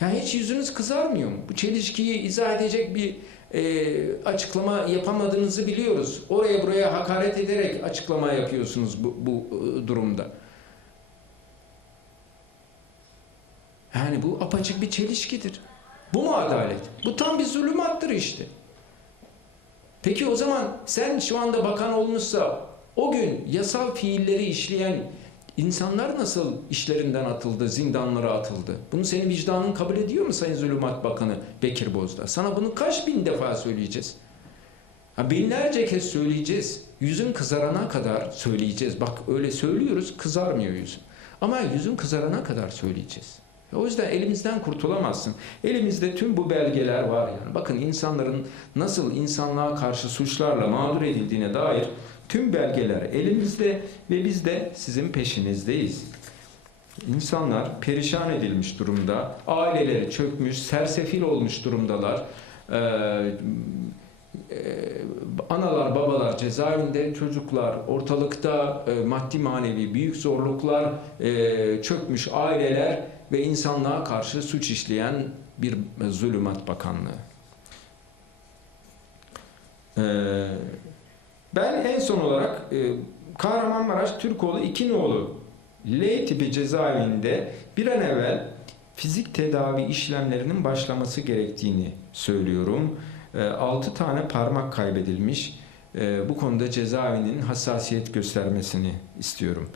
Yani hiç yüzünüz kızarmıyor mu? Bu çelişkiyi izah edecek bir e, açıklama yapamadığınızı biliyoruz. Oraya buraya hakaret ederek açıklama yapıyorsunuz bu, bu e, durumda. Yani bu apaçık bir çelişkidir. Bu mu adalet? Bu tam bir zulümattır işte. Peki o zaman sen şu anda bakan olmuşsa o gün yasal fiilleri işleyen insanlar nasıl işlerinden atıldı, zindanlara atıldı? Bunu senin vicdanın kabul ediyor mu Sayın Zulümat Bakanı Bekir Bozdağ? Sana bunu kaç bin defa söyleyeceğiz? Ha, binlerce kez söyleyeceğiz. Yüzün kızarana kadar söyleyeceğiz. Bak öyle söylüyoruz kızarmıyor yüzün. Ama yüzün kızarana kadar söyleyeceğiz. O yüzden elimizden kurtulamazsın. Elimizde tüm bu belgeler var yani. Bakın insanların nasıl insanlığa karşı suçlarla mağdur edildiğine dair tüm belgeler elimizde ve biz de sizin peşinizdeyiz. İnsanlar perişan edilmiş durumda, aileleri çökmüş, sersefil olmuş durumdalar. Ee, e, analar, babalar cezaevinde, çocuklar ortalıkta e, maddi manevi büyük zorluklar, e, çökmüş aileler ve insanlığa karşı suç işleyen bir zulümat bakanlığı. Ee, ben en son olarak e, Kahramanmaraş Türkoğlu İkinoğlu L tipi cezaevinde bir an evvel fizik tedavi işlemlerinin başlaması gerektiğini söylüyorum. 6 tane parmak kaybedilmiş. E, Bu konuda cezaevinin hassasiyet göstermesini istiyorum.